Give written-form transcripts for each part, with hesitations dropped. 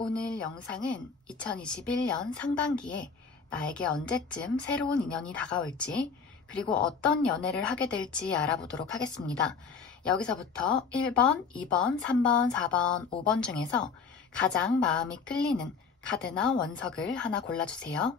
오늘 영상은 2021년 상반기에 나에게 언제쯤 새로운 인연이 다가올지 그리고 어떤 연애를 하게 될지 알아보도록 하겠습니다. 여기서부터 1번, 2번, 3번, 4번, 5번 중에서 가장 마음이 끌리는 카드나 원석을 하나 골라주세요.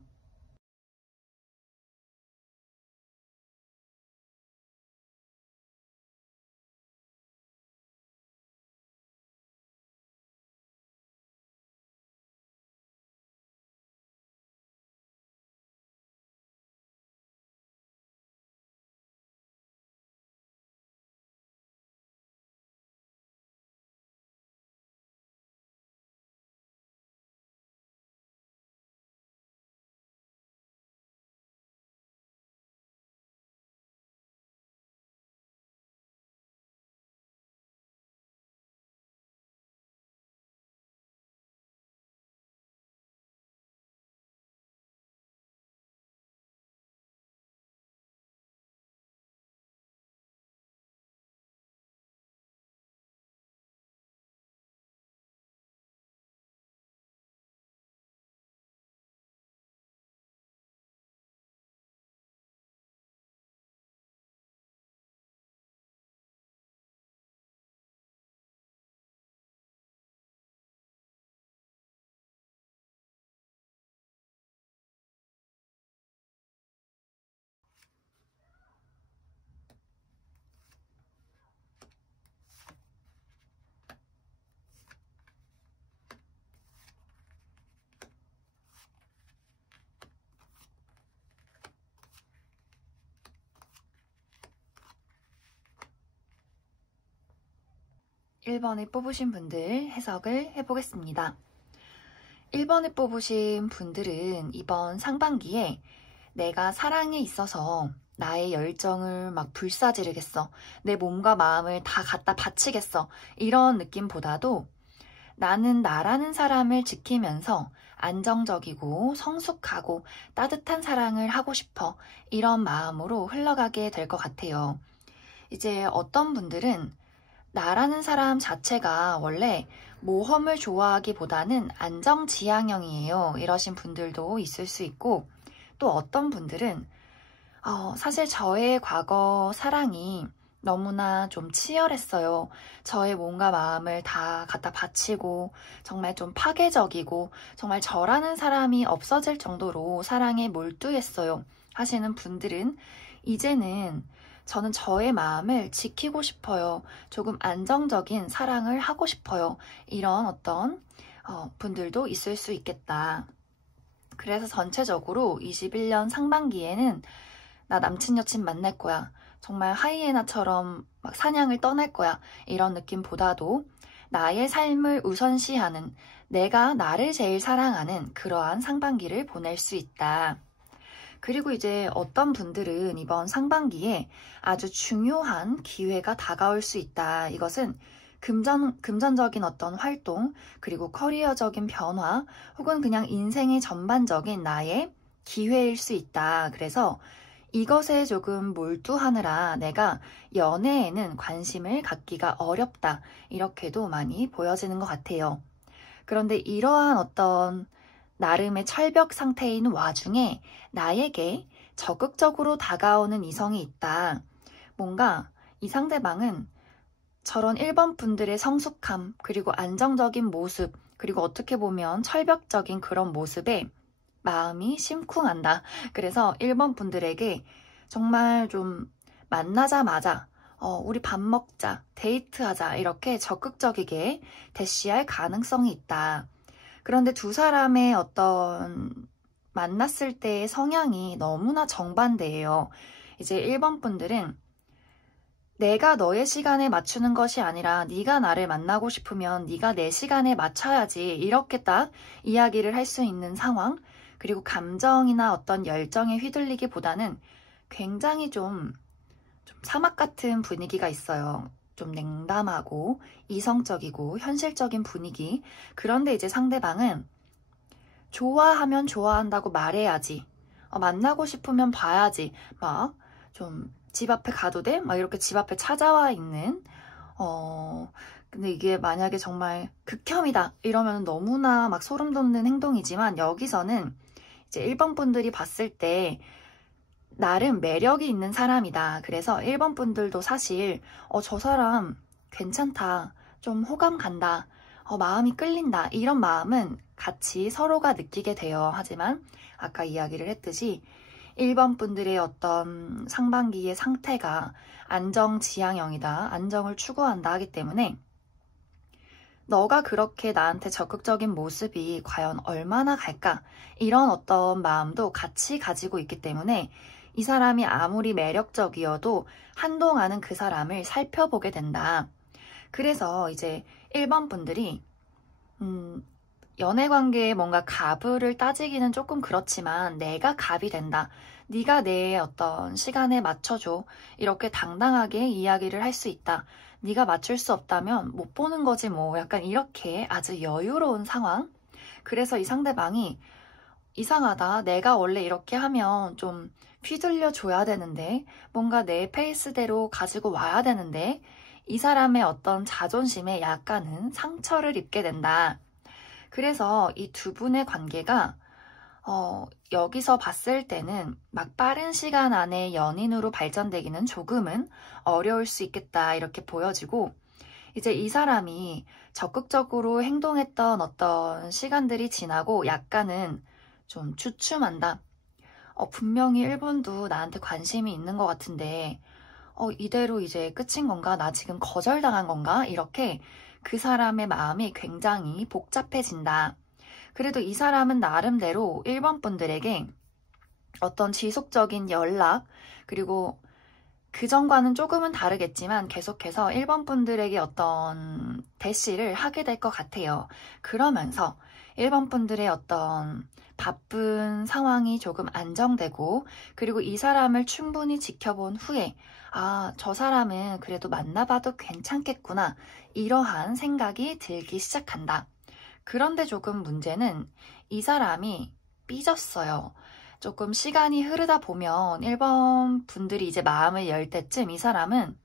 일 번에 뽑으신 분들 해석을 해보겠습니다. 1번에 뽑으신 분들은 이번 상반기에 내가 사랑에 있어서 나의 열정을 막 불사지르겠어. 내 몸과 마음을 다 갖다 바치겠어. 이런 느낌보다도 나는 나라는 사람을 지키면서 안정적이고 성숙하고 따뜻한 사랑을 하고 싶어. 이런 마음으로 흘러가게 될 것 같아요. 이제 어떤 분들은 나라는 사람 자체가 원래 모험을 좋아하기보다는 안정지향형이에요. 이러신 분들도 있을 수 있고, 또 어떤 분들은 사실 저의 과거 사랑이 너무나 좀 치열했어요. 저의 몸과 마음을 다 갖다 바치고 정말 좀 파괴적이고 정말 저라는 사람이 없어질 정도로 사랑에 몰두했어요. 하시는 분들은 이제는 저는 저의 마음을 지키고 싶어요. 조금 안정적인 사랑을 하고 싶어요. 이런 어떤 분들도 있을 수 있겠다. 그래서 전체적으로 21년 상반기에는 나 남친 여친 만날 거야. 정말 하이에나처럼 막 사냥을 떠날 거야. 이런 느낌보다도 나의 삶을 우선시하는, 내가 나를 제일 사랑하는 그러한 상반기를 보낼 수 있다. 그리고 이제 어떤 분들은 이번 상반기에 아주 중요한 기회가 다가올 수 있다. 이것은 금전적인 어떤 활동, 그리고 커리어적인 변화, 혹은 그냥 인생의 전반적인 나의 기회일 수 있다. 그래서 이것에 조금 몰두하느라 내가 연애에는 관심을 갖기가 어렵다. 이렇게도 많이 보여지는 것 같아요. 그런데 이러한 어떤 나름의 철벽 상태인 와중에 나에게 적극적으로 다가오는 이성이 있다. 뭔가 이 상대방은 저런 1번 분들의 성숙함, 그리고 안정적인 모습, 그리고 어떻게 보면 철벽적인 그런 모습에 마음이 심쿵한다. 그래서 1번 분들에게 정말 좀 만나자마자 우리 밥 먹자, 데이트하자 이렇게 적극적이게 대시할 가능성이 있다. 그런데 두 사람의 어떤 만났을 때의 성향이 너무나 정반대예요. 이제 1번 분들은 내가 너의 시간에 맞추는 것이 아니라 네가 나를 만나고 싶으면 네가 내 시간에 맞춰야지, 이렇게 딱 이야기를 할 수 있는 상황, 그리고 감정이나 어떤 열정에 휘둘리기보다는 굉장히 좀 사막 같은 분위기가 있어요. 좀 냉담하고 이성적이고 현실적인 분위기. 그런데 이제 상대방은 좋아하면 좋아한다고 말해야지, 만나고 싶으면 봐야지, 막 좀 집 앞에 가도 돼? 막 이렇게 집 앞에 찾아와 있는 근데 이게 만약에 정말 극혐이다 이러면 너무나 막 소름 돋는 행동이지만 여기서는 이제 1번 분들이 봤을 때 나름 매력이 있는 사람이다. 그래서 1번 분들도 사실 저 사람 괜찮다. 좀 호감 간다. 마음이 끌린다. 이런 마음은 같이 서로가 느끼게 돼요. 하지만 아까 이야기를 했듯이 1번 분들의 어떤 상반기의 상태가 안정지향형이다. 안정을 추구한다 하기 때문에 너가 그렇게 나한테 적극적인 모습이 과연 얼마나 갈까? 이런 어떤 마음도 같이 가지고 있기 때문에 이 사람이 아무리 매력적이어도 한동안은 그 사람을 살펴보게 된다. 그래서 이제 1번 분들이 연애 관계에 뭔가 갑을 따지기는 조금 그렇지만 내가 갑이 된다. 네가 내 어떤 시간에 맞춰줘. 이렇게 당당하게 이야기를 할 수 있다. 네가 맞출 수 없다면 못 보는 거지 뭐. 약간 이렇게 아주 여유로운 상황. 그래서 이 상대방이 이상하다. 내가 원래 이렇게 하면 좀 휘둘려 줘야 되는데 뭔가 내 페이스대로 가지고 와야 되는데 이 사람의 어떤 자존심에 약간은 상처를 입게 된다. 그래서 이 두 분의 관계가 여기서 봤을 때는 막 빠른 시간 안에 연인으로 발전되기는 조금은 어려울 수 있겠다 이렇게 보여지고 이제 이 사람이 적극적으로 행동했던 어떤 시간들이 지나고 약간은 좀 주춤한다. 분명히 1번도 나한테 관심이 있는 것 같은데 이대로 이제 끝인 건가? 나 지금 거절당한 건가? 이렇게 그 사람의 마음이 굉장히 복잡해진다. 그래도 이 사람은 나름대로 1번 분들에게 어떤 지속적인 연락, 그리고 그전과는 조금은 다르겠지만 계속해서 1번 분들에게 어떤 대시를 하게 될 것 같아요. 그러면서 1번 분들의 어떤 바쁜 상황이 조금 안정되고 그리고 이 사람을 충분히 지켜본 후에 저 사람은 그래도 만나봐도 괜찮겠구나 이러한 생각이 들기 시작한다. 그런데 조금 문제는 이 사람이 삐졌어요. 조금 시간이 흐르다 보면 1번 분들이 이제 마음을 열 때쯤 이 사람은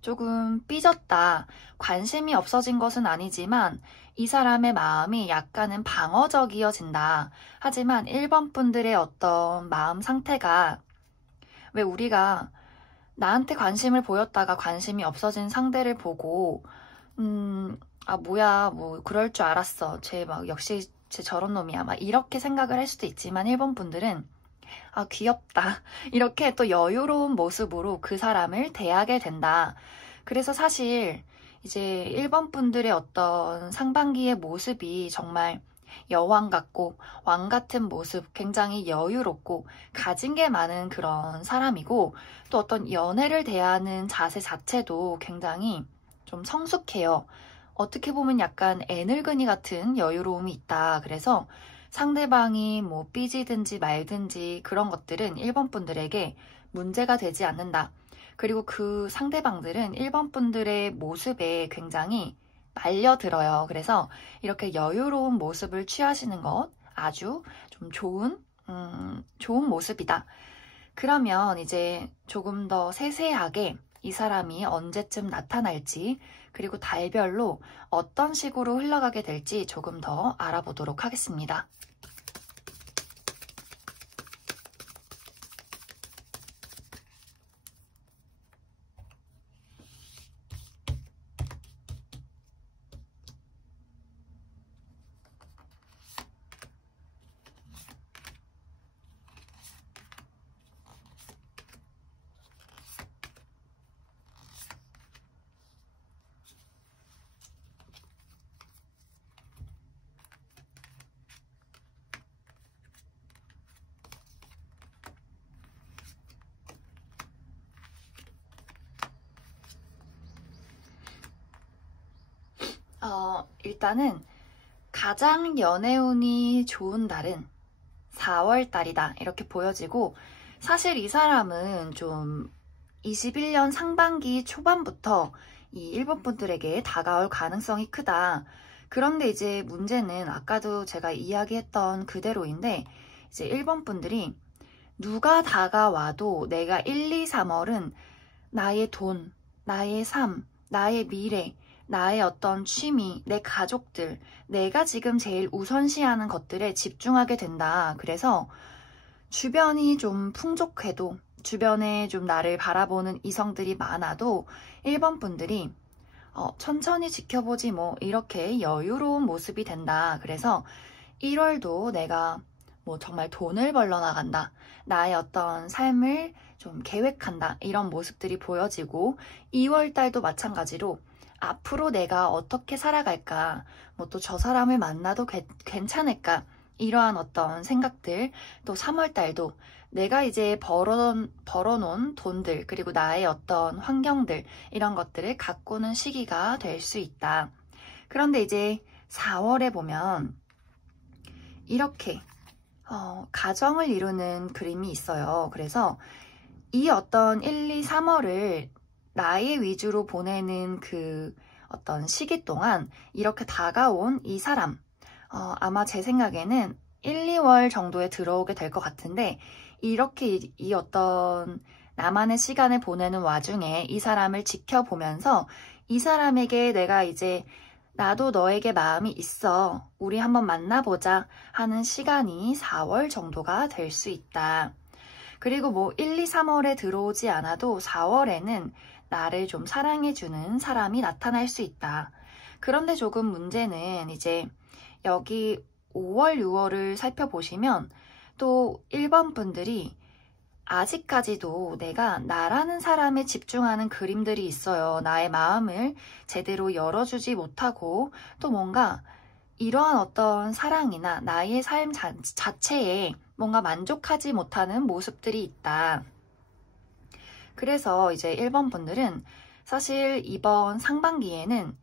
조금 삐졌다. 관심이 없어진 것은 아니지만 이 사람의 마음이 약간은 방어적이어진다. 하지만 1번 분들의 어떤 마음 상태가 왜 우리가 나한테 관심을 보였다가 관심이 없어진 상대를 보고 뭐야 뭐 그럴 줄 알았어. 쟤 막 역시 쟤 저런 놈이야. 막 이렇게 생각을 할 수도 있지만 1번 분들은 귀엽다. 이렇게 또 여유로운 모습으로 그 사람을 대하게 된다. 그래서 사실 이제 1번 분들의 어떤 상반기의 모습이 정말 여왕 같고 왕 같은 모습, 굉장히 여유롭고 가진 게 많은 그런 사람이고 또 어떤 연애를 대하는 자세 자체도 굉장히 좀 성숙해요. 어떻게 보면 약간 애늙은이 같은 여유로움이 있다. 그래서 상대방이 뭐 삐지든지 말든지 그런 것들은 1번 분들에게 문제가 되지 않는다. 그리고 그 상대방들은 1번 분들의 모습에 굉장히 말려들어요. 그래서 이렇게 여유로운 모습을 취하시는 것 아주 좀 좋은 모습이다. 그러면 이제 조금 더 세세하게 이 사람이 언제쯤 나타날지 그리고 달별로 어떤 식으로 흘러가게 될지 조금 더 알아보도록 하겠습니다. 일단은 가장 연애운이 좋은 달은 4월 달이다 이렇게 보여지고 사실 이 사람은 좀 21년 상반기 초반부터 이 1번 분들에게 다가올 가능성이 크다. 그런데 이제 문제는 아까도 제가 이야기했던 그대로인데 이제 1번 분들이 누가 다가와도 내가 1, 2, 3월은 나의 돈, 나의 삶, 나의 미래, 나의 어떤 취미, 내 가족들, 내가 지금 제일 우선시하는 것들에 집중하게 된다. 그래서 주변이 좀 풍족해도, 주변에 좀 나를 바라보는 이성들이 많아도 1번 분들이 천천히 지켜보지 뭐 이렇게 여유로운 모습이 된다. 그래서 1월도 내가 뭐 정말 돈을 벌러 나간다. 나의 어떤 삶을 좀 계획한다. 이런 모습들이 보여지고 2월 달도 마찬가지로 앞으로 내가 어떻게 살아갈까? 뭐 또 저 사람을 만나도 괜찮을까? 이러한 어떤 생각들, 또 3월 달도 내가 이제 벌어놓은 돈들, 그리고 나의 어떤 환경들, 이런 것들을 가꾸는 시기가 될 수 있다. 그런데 이제 4월에 보면 이렇게 가정을 이루는 그림이 있어요. 그래서 이 어떤 1, 2, 3월을 나의 위주로 보내는 그 어떤 시기 동안 이렇게 다가온 이 사람, 아마 제 생각에는 1, 2월 정도에 들어오게 될 것 같은데, 이렇게 이 어떤 나만의 시간을 보내는 와중에 이 사람을 지켜보면서 이 사람에게 내가 이제 나도 너에게 마음이 있어. 우리 한번 만나보자 하는 시간이 4월 정도가 될 수 있다. 그리고 뭐 1, 2, 3월에 들어오지 않아도 4월에는 나를 좀 사랑해주는 사람이 나타날 수 있다. 그런데 조금 문제는 이제 여기 5월, 6월을 살펴보시면 또 1번 분들이 아직까지도 내가 나라는 사람에 집중하는 그림들이 있어요. 나의 마음을 제대로 열어주지 못하고 또 뭔가 이러한 어떤 사랑이나 나의 삶 자체에 뭔가 만족하지 못하는 모습들이 있다. 그래서 이제 1번 분들은 사실 이번 상반기에는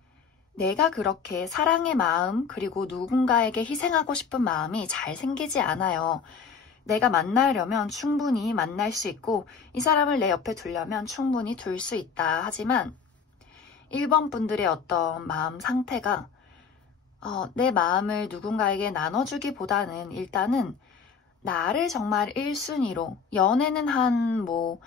내가 그렇게 사랑의 마음 그리고 누군가에게 희생하고 싶은 마음이 잘 생기지 않아요. 내가 만나려면 충분히 만날 수 있고 이 사람을 내 옆에 두려면 충분히 둘 수 있다. 하지만 1번 분들의 어떤 마음 상태가 내 마음을 누군가에게 나눠주기보다는 일단은 나를 정말 1순위로 연애는 한 뭐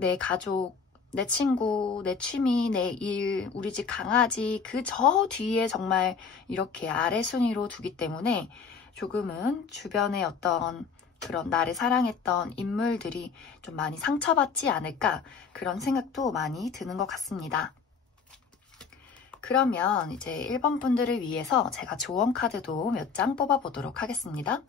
내 가족, 내 친구, 내 취미, 내 일, 우리 집 강아지 그 저 뒤에 정말 이렇게 아래 순위로 두기 때문에 조금은 주변의 어떤 그런 나를 사랑했던 인물들이 좀 많이 상처받지 않을까 그런 생각도 많이 드는 것 같습니다. 그러면 이제 1번 분들을 위해서 제가 조언 카드도 몇 장 뽑아보도록 하겠습니다.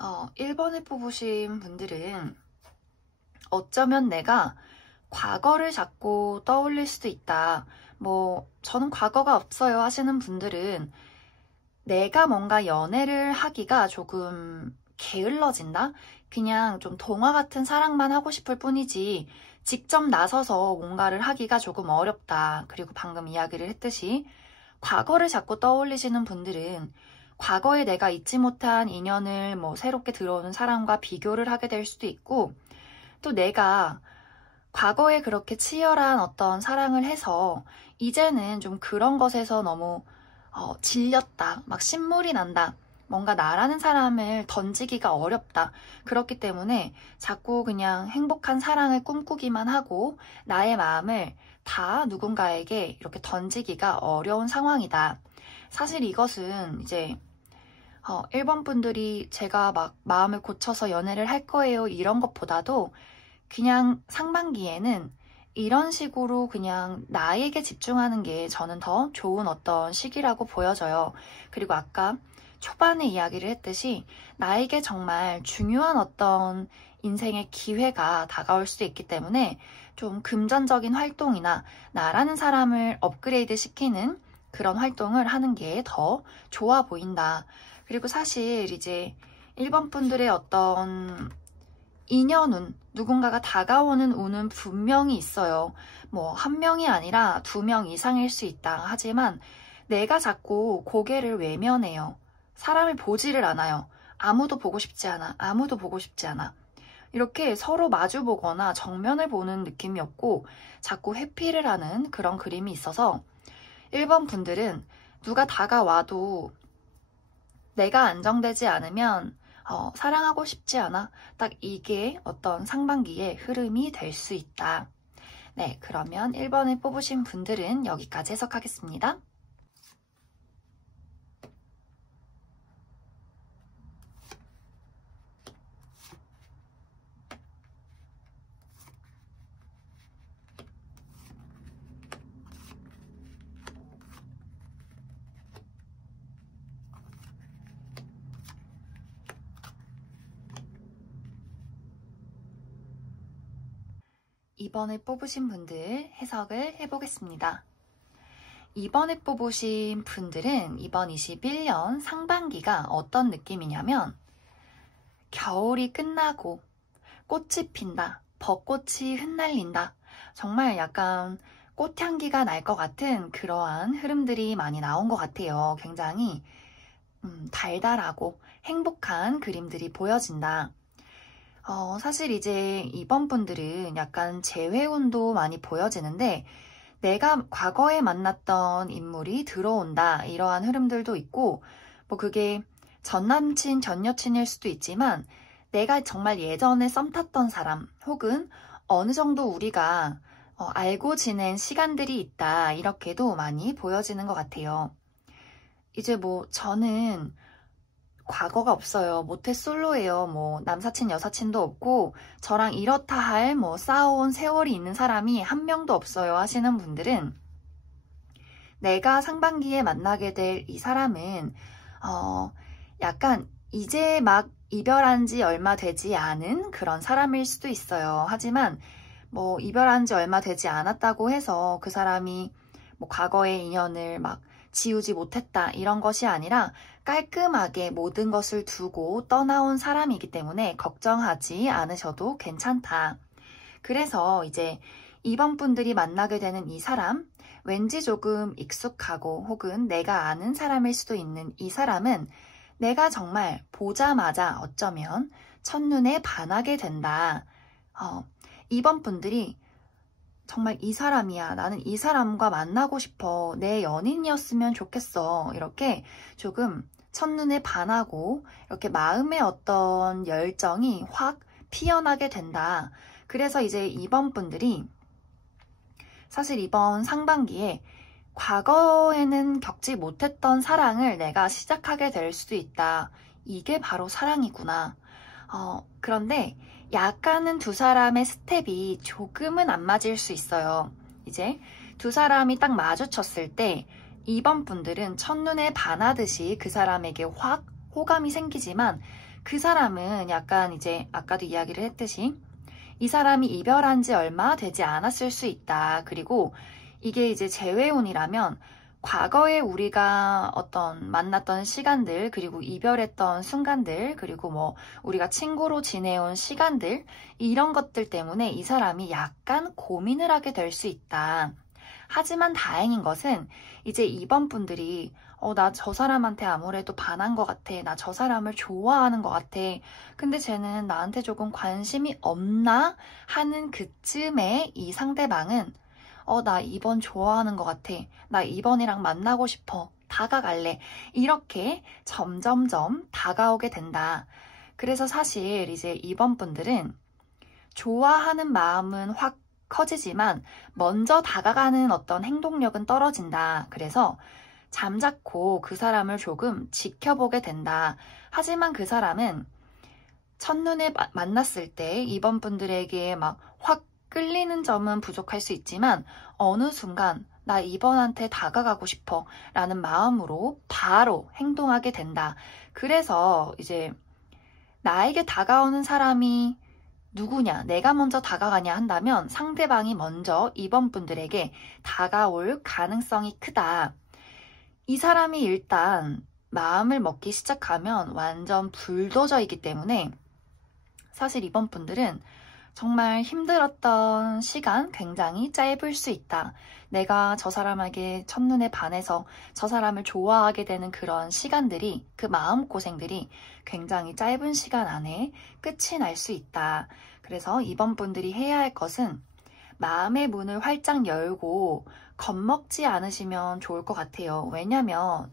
어, 1번을 뽑으신 분들은 어쩌면 내가 과거를 자꾸 떠올릴 수도 있다. 뭐 저는 과거가 없어요 하시는 분들은 내가 뭔가 연애를 하기가 조금 게을러진다? 그냥 좀 동화 같은 사랑만 하고 싶을 뿐이지 직접 나서서 뭔가를 하기가 조금 어렵다. 그리고 방금 이야기를 했듯이 과거를 자꾸 떠올리시는 분들은 과거에 내가 잊지 못한 인연을 뭐 새롭게 들어오는 사람과 비교를 하게 될 수도 있고 또 내가 과거에 그렇게 치열한 어떤 사랑을 해서 이제는 좀 그런 것에서 너무 질렸다. 막 신물이 난다. 뭔가 나라는 사람을 던지기가 어렵다. 그렇기 때문에 자꾸 그냥 행복한 사랑을 꿈꾸기만 하고 나의 마음을 다 누군가에게 이렇게 던지기가 어려운 상황이다. 사실 이것은 이제 1번 분들이 제가 막 마음을 고쳐서 연애를 할 거예요 이런 것보다도 그냥 상반기에는 이런 식으로 그냥 나에게 집중하는 게 저는 더 좋은 어떤 시기라고 보여져요. 그리고 아까 초반에 이야기를 했듯이 나에게 정말 중요한 어떤 인생의 기회가 다가올 수도 있기 때문에 좀 금전적인 활동이나 나라는 사람을 업그레이드 시키는 그런 활동을 하는 게 더 좋아 보인다. 그리고 사실 이제 1번 분들의 어떤 인연운, 누군가가 다가오는 운은 분명히 있어요. 뭐 한 명이 아니라 2명 이상일 수 있다. 하지만 내가 자꾸 고개를 외면해요. 사람을 보지를 않아요. 아무도 보고 싶지 않아. 아무도 보고 싶지 않아. 이렇게 서로 마주보거나 정면을 보는 느낌이 없고 자꾸 회피를 하는 그런 그림이 있어서 1번 분들은 누가 다가와도 내가 안정되지 않으면 사랑하고 싶지 않아. 딱 이게 어떤 상반기의 흐름이 될 수 있다. 네, 그러면 1번을 뽑으신 분들은 여기까지 해석하겠습니다. 이번에 뽑으신 분들 해석을 해보겠습니다. 이번에 뽑으신 분들은 이번 21년 상반기가 어떤 느낌이냐면 겨울이 끝나고 꽃이 핀다, 벚꽃이 흩날린다. 정말 약간 꽃향기가 날 것 같은 그러한 흐름들이 많이 나온 것 같아요. 굉장히 달달하고 행복한 그림들이 보여진다. 사실 이제 이번 분들은 약간 재회운도 많이 보여지는데 내가 과거에 만났던 인물이 들어온다 이러한 흐름들도 있고 뭐 그게 전 남친, 전 여친일 수도 있지만 내가 정말 예전에 썸 탔던 사람 혹은 어느 정도 우리가 알고 지낸 시간들이 있다 이렇게도 많이 보여지는 것 같아요. 이제 뭐 저는 과거가 없어요. 모태솔로예요. 뭐 남사친 여사친도 없고 저랑 이렇다 할 뭐 쌓아온 세월이 있는 사람이 한 명도 없어요 하시는 분들은 내가 상반기에 만나게 될 이 사람은 약간 이제 막 이별한 지 얼마 되지 않은 그런 사람일 수도 있어요. 하지만 뭐 이별한 지 얼마 되지 않았다고 해서 그 사람이 뭐 과거의 인연을 막 지우지 못했다 이런 것이 아니라 깔끔하게 모든 것을 두고 떠나온 사람이기 때문에 걱정하지 않으셔도 괜찮다. 그래서 이제 이번 분들이 만나게 되는 이 사람, 왠지 조금 익숙하고 혹은 내가 아는 사람일 수도 있는 이 사람은 내가 정말 보자마자 어쩌면 첫눈에 반하게 된다. 이번 분들이 정말 이 사람이야. 나는 이 사람과 만나고 싶어. 내 연인이었으면 좋겠어. 이렇게 조금 첫눈에 반하고 이렇게 마음의 어떤 열정이 확 피어나게 된다. 그래서 이제 이번 분들이 사실 이번 상반기에 과거에는 겪지 못했던 사랑을 내가 시작하게 될 수도 있다. 이게 바로 사랑이구나. 그런데 약간은 두 사람의 스텝이 조금은 안 맞을 수 있어요. 이제 두 사람이 딱 마주쳤을 때 이번 분들은 첫눈에 반하듯이 그 사람에게 확 호감이 생기지만 그 사람은 약간 이제 아까도 이야기를 했듯이 이 사람이 이별한 지 얼마 되지 않았을 수 있다. 그리고 이게 이제 재회운이라면 과거에 우리가 어떤 만났던 시간들, 그리고 이별했던 순간들, 그리고 뭐 우리가 친구로 지내온 시간들, 이런 것들 때문에 이 사람이 약간 고민을 하게 될 수 있다. 하지만 다행인 것은 이제 이번 분들이 나 저 사람한테 아무래도 반한 것 같아. 나 저 사람을 좋아하는 것 같아. 근데 쟤는 나한테 조금 관심이 없나? 하는 그쯤에 이 상대방은 나 이번 좋아하는 것 같아. 나 이번이랑 만나고 싶어. 다가갈래. 이렇게 점점점 다가오게 된다. 그래서 사실 이제 이번 분들은 좋아하는 마음은 확 커지지만 먼저 다가가는 어떤 행동력은 떨어진다. 그래서 잠자코 그 사람을 조금 지켜보게 된다. 하지만 그 사람은 첫눈에 만났을 때 이번 분들에게 막 확 끌리는 점은 부족할 수 있지만 어느 순간 나 이번한테 다가가고 싶어 라는 마음으로 바로 행동하게 된다. 그래서 이제 나에게 다가오는 사람이 누구냐, 내가 먼저 다가가냐 한다면 상대방이 먼저 이번 분들에게 다가올 가능성이 크다. 이 사람이 일단 마음을 먹기 시작하면 완전 불도저이기 때문에 사실 이번 분들은 정말 힘들었던 시간 굉장히 짧을 수 있다. 내가 저 사람에게 첫눈에 반해서 저 사람을 좋아하게 되는 그런 시간들이, 그 마음고생들이 굉장히 짧은 시간 안에 끝이 날 수 있다. 그래서 이번 분들이 해야 할 것은 마음의 문을 활짝 열고 겁먹지 않으시면 좋을 것 같아요. 왜냐면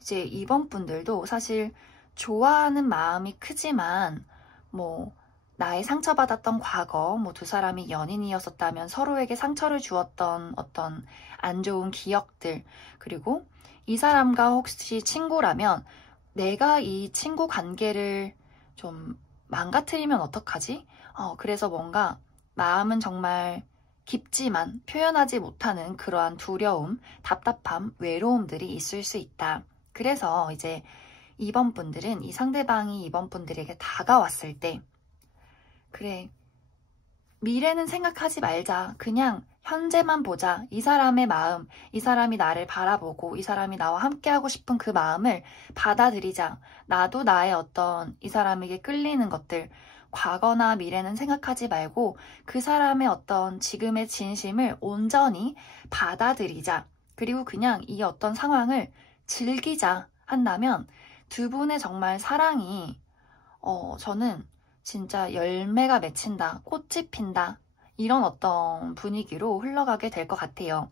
이제 이번 분들도 사실 좋아하는 마음이 크지만 뭐 나의 상처받았던 과거, 뭐 두 사람이 연인이었었다면 서로에게 상처를 주었던 어떤 안 좋은 기억들, 그리고 이 사람과 혹시 친구라면 내가 이 친구 관계를 좀 망가뜨리면 어떡하지? 그래서 뭔가 마음은 정말 깊지만 표현하지 못하는 그러한 두려움, 답답함, 외로움들이 있을 수 있다. 그래서 이제 이번 분들은 이 상대방이 이번 분들에게 다가왔을 때 그래, 미래는 생각하지 말자. 그냥 현재만 보자. 이 사람의 마음, 이 사람이 나를 바라보고 이 사람이 나와 함께하고 싶은 그 마음을 받아들이자. 나도 나의 어떤 이 사람에게 끌리는 것들, 과거나 미래는 생각하지 말고 그 사람의 어떤 지금의 진심을 온전히 받아들이자. 그리고 그냥 이 어떤 상황을 즐기자 한다면 두 분의 정말 사랑이 저는 진짜 열매가 맺힌다, 꽃이 핀다, 이런 어떤 분위기로 흘러가게 될 것 같아요.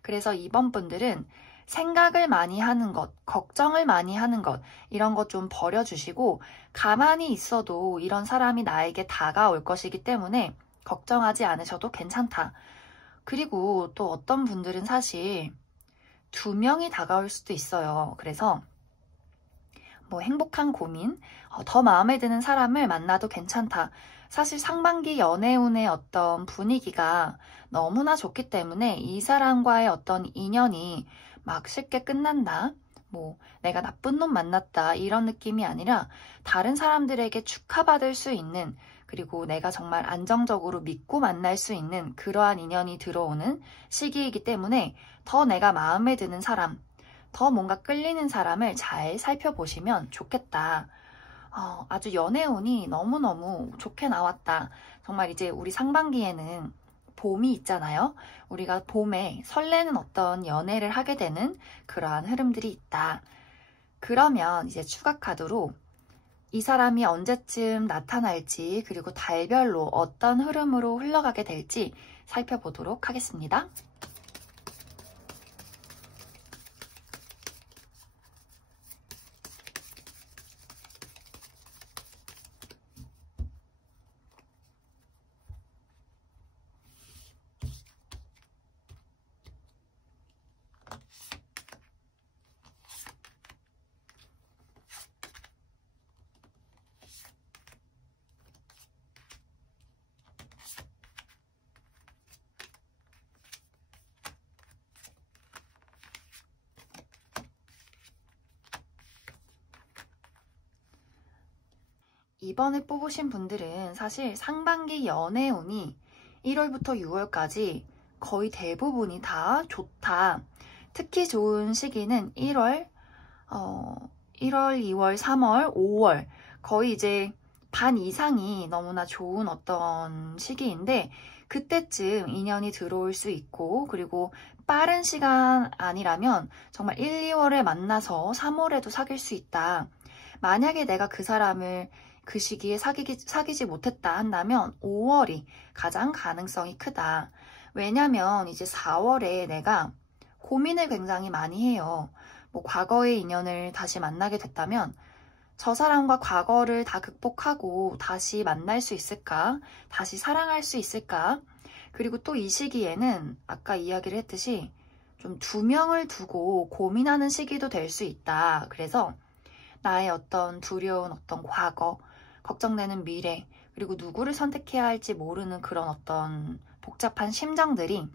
그래서 이번 분들은 생각을 많이 하는 것, 걱정을 많이 하는 것, 이런 것 좀 버려주시고, 가만히 있어도 이런 사람이 나에게 다가올 것이기 때문에 걱정하지 않으셔도 괜찮다. 그리고 또 어떤 분들은 사실 두 명이 다가올 수도 있어요. 그래서 뭐 행복한 고민, 더 마음에 드는 사람을 만나도 괜찮다. 사실 상반기 연애운의 어떤 분위기가 너무나 좋기 때문에 이 사람과의 어떤 인연이 막 쉽게 끝난다. 뭐 내가 나쁜 놈 만났다 이런 느낌이 아니라 다른 사람들에게 축하받을 수 있는, 그리고 내가 정말 안정적으로 믿고 만날 수 있는 그러한 인연이 들어오는 시기이기 때문에 더 내가 마음에 드는 사람, 더 뭔가 끌리는 사람을 잘 살펴보시면 좋겠다. 아주 연애운이 너무너무 좋게 나왔다. 정말 이제 우리 상반기에는 봄이 있잖아요. 우리가 봄에 설레는 어떤 연애를 하게 되는 그러한 흐름들이 있다. 그러면 이제 추가 카드로 이 사람이 언제쯤 나타날지, 그리고 달별로 어떤 흐름으로 흘러가게 될지 살펴보도록 하겠습니다. 이번에 뽑으신 분들은 사실 상반기 연애운이 1월부터 6월까지 거의 대부분이 다 좋다. 특히 좋은 시기는 1월, 2월, 3월, 5월 거의 이제 반 이상이 너무나 좋은 어떤 시기인데 그때쯤 인연이 들어올 수 있고, 그리고 빠른 시간 아니라면 정말 1, 2월에 만나서 3월에도 사귈 수 있다. 만약에 내가 그 사람을 그 시기에 사귀지 못했다 한다면 5월이 가장 가능성이 크다. 왜냐면 이제 4월에 내가 고민을 굉장히 많이 해요. 뭐 과거의 인연을 다시 만나게 됐다면 저 사람과 과거를 다 극복하고 다시 만날 수 있을까? 다시 사랑할 수 있을까? 그리고 또 이 시기에는 아까 이야기를 했듯이 좀 두 명을 두고 고민하는 시기도 될 수 있다. 그래서 나의 어떤 두려운 어떤 과거, 걱정되는 미래, 그리고 누구를 선택해야 할지 모르는 그런 어떤 복잡한 심정들이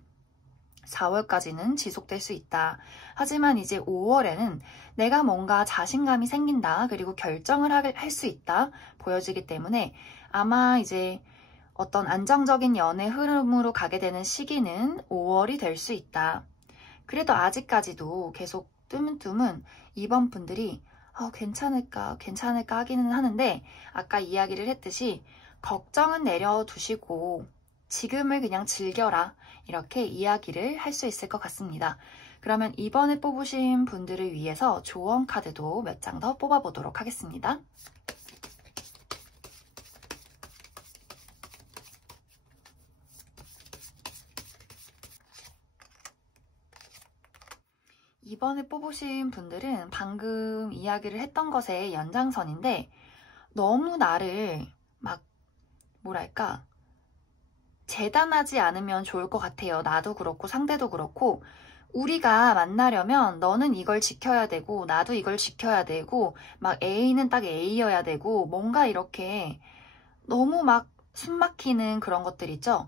4월까지는 지속될 수 있다. 하지만 이제 5월에는 내가 뭔가 자신감이 생긴다. 그리고 결정을 할 수 있다. 보여지기 때문에 아마 이제 어떤 안정적인 연애 흐름으로 가게 되는 시기는 5월이 될 수 있다. 그래도 아직까지도 계속 뜨문뜨문 이번 분들이 괜찮을까 하기는 하는데 아까 이야기를 했듯이 걱정은 내려두시고 지금을 그냥 즐겨라, 이렇게 이야기를 할 수 있을 것 같습니다. 그러면 이번에 뽑으신 분들을 위해서 조언 카드도 몇 장 더 뽑아보도록 하겠습니다. 이번에 뽑으신 분들은 방금 이야기를 했던 것의 연장선인데 너무 나를 막 뭐랄까 재단하지 않으면 좋을 것 같아요. 나도 그렇고 상대도 그렇고 우리가 만나려면 너는 이걸 지켜야 되고 나도 이걸 지켜야 되고 막 A는 딱 A여야 되고 뭔가 이렇게 너무 막 숨막히는 그런 것들 있죠.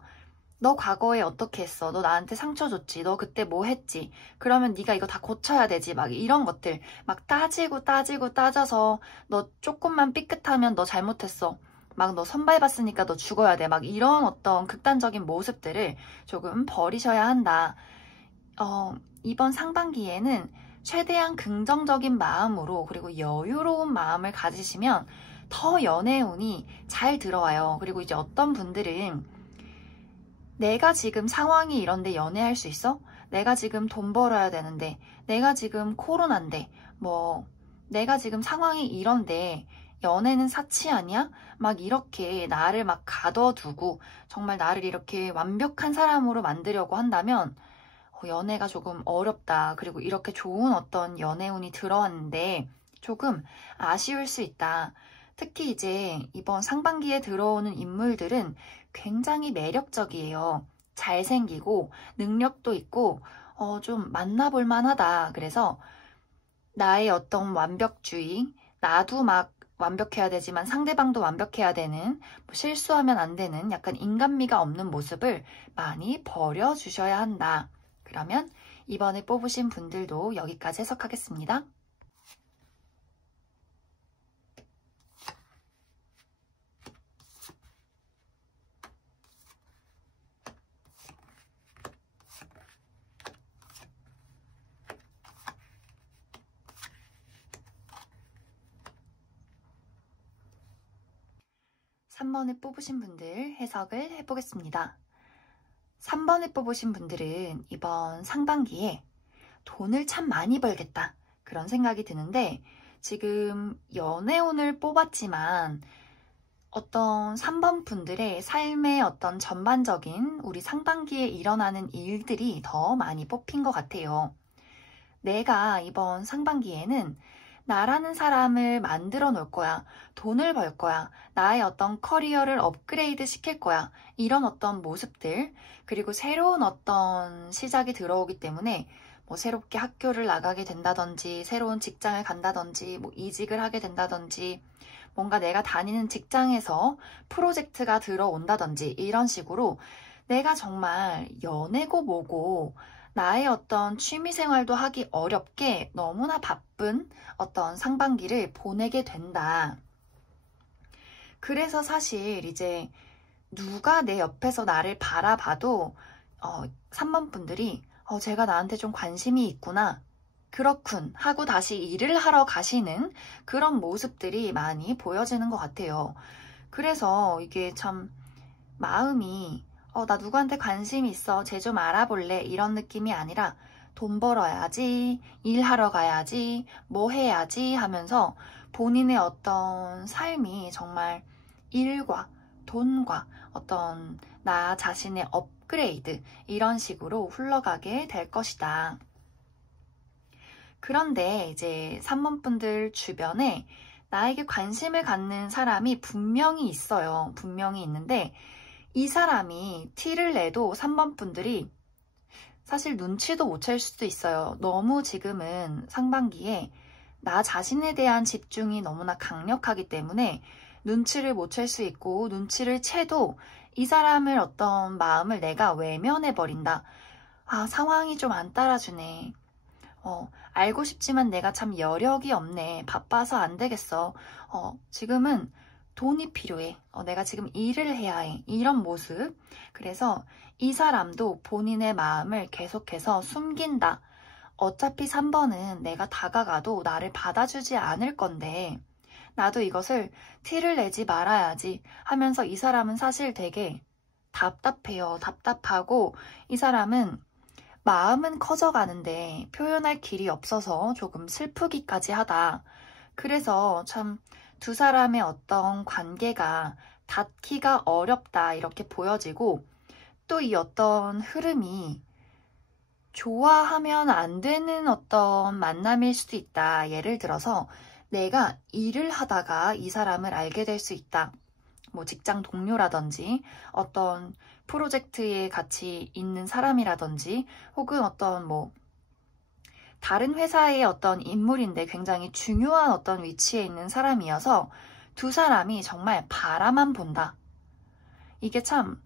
너 과거에 어떻게 했어? 너 나한테 상처 줬지? 너 그때 뭐 했지? 그러면 네가 이거 다 고쳐야 되지? 막 이런 것들 막 따지고 따져서 너 조금만 삐끗하면 너 잘못했어. 막 너 선밟았으니까 너 죽어야 돼. 막 이런 어떤 극단적인 모습들을 조금 버리셔야 한다. 이번 상반기에는 최대한 긍정적인 마음으로 그리고 여유로운 마음을 가지시면 더 연애운이 잘 들어와요. 그리고 이제 어떤 분들은 내가 지금 상황이 이런데 연애할 수 있어? 내가 지금 돈 벌어야 되는데, 내가 지금 코로나인데, 뭐, 내가 지금 상황이 이런데, 연애는 사치 아니야? 막 이렇게 나를 막 가둬두고, 정말 나를 이렇게 완벽한 사람으로 만들려고 한다면, 연애가 조금 어렵다. 그리고 이렇게 좋은 어떤 연애운이 들어왔는데, 조금 아쉬울 수 있다. 특히 이제 이번 상반기에 들어오는 인물들은 굉장히 매력적이에요. 잘생기고 능력도 있고 좀 만나볼 만하다. 그래서 나의 어떤 완벽주의, 나도 막 완벽해야 되지만 상대방도 완벽해야 되는 실수하면 안 되는 약간 인간미가 없는 모습을 많이 버려주셔야 한다. 그러면 이번에 뽑으신 분들도 여기까지 해석하겠습니다. 3번에 뽑으신 분들 해석을 해보겠습니다. 3번에 뽑으신 분들은 이번 상반기에 돈을 참 많이 벌겠다 그런 생각이 드는데 지금 연애운을 뽑았지만 어떤 3번 분들의 삶의 어떤 전반적인 우리 상반기에 일어나는 일들이 더 많이 뽑힌 것 같아요. 내가 이번 상반기에는 나라는 사람을 만들어 놓을 거야. 돈을 벌 거야. 나의 어떤 커리어를 업그레이드 시킬 거야. 이런 어떤 모습들, 그리고 새로운 어떤 시작이 들어오기 때문에 뭐 새롭게 학교를 나가게 된다든지, 새로운 직장을 간다든지, 뭐 이직을 하게 된다든지, 뭔가 내가 다니는 직장에서 프로젝트가 들어온다든지, 이런 식으로 내가 정말 연애고 뭐고 나의 어떤 취미생활도 하기 어렵게 너무나 바쁜 어떤 상반기를 보내게 된다. 그래서 사실 이제 누가 내 옆에서 나를 바라봐도 3번 분들이 제가 나한테 좀 관심이 있구나. 그렇군 하고 다시 일을 하러 가시는 그런 모습들이 많이 보여지는 것 같아요. 그래서 이게 참 마음이 나 누구한테 관심 있어. 쟤 좀 알아볼래. 이런 느낌이 아니라 돈 벌어야지, 일하러 가야지, 뭐 해야지 하면서 본인의 어떤 삶이 정말 일과 돈과 어떤 나 자신의 업그레이드 이런 식으로 흘러가게 될 것이다. 그런데 이제 3번 분들 주변에 나에게 관심을 갖는 사람이 분명히 있어요. 분명히 있는데 이 사람이 티를 내도 3번 분들이 사실 눈치도 못 챌 수도 있어요. 너무 지금은 상반기에 나 자신에 대한 집중이 너무나 강력하기 때문에 눈치를 못 챌 수 있고 눈치를 채도 이 사람을 어떤 마음을 내가 외면해버린다. 상황이 좀 안 따라주네. 알고 싶지만 내가 참 여력이 없네. 바빠서 안 되겠어. 지금은 돈이 필요해. 내가 지금 일을 해야 해. 이런 모습. 그래서 이 사람도 본인의 마음을 계속해서 숨긴다. 어차피 3번은 내가 다가가도 나를 받아주지 않을 건데 나도 이것을 티를 내지 말아야지 하면서 이 사람은 사실 되게 답답해요. 답답하고 이 사람은 마음은 커져가는데 표현할 길이 없어서 조금 슬프기까지 하다. 그래서 참 두 사람의 어떤 관계가 닿기가 어렵다 이렇게 보여지고 또 이 어떤 흐름이 좋아하면 안 되는 어떤 만남일 수도 있다. 예를 들어서 내가 일을 하다가 이 사람을 알게 될 수 있다. 뭐 직장 동료라든지 어떤 프로젝트에 같이 있는 사람이라든지 혹은 어떤 뭐 다른 회사의 어떤 인물인데 굉장히 중요한 어떤 위치에 있는 사람이어서 두 사람이 정말 바라만 본다. 이게 참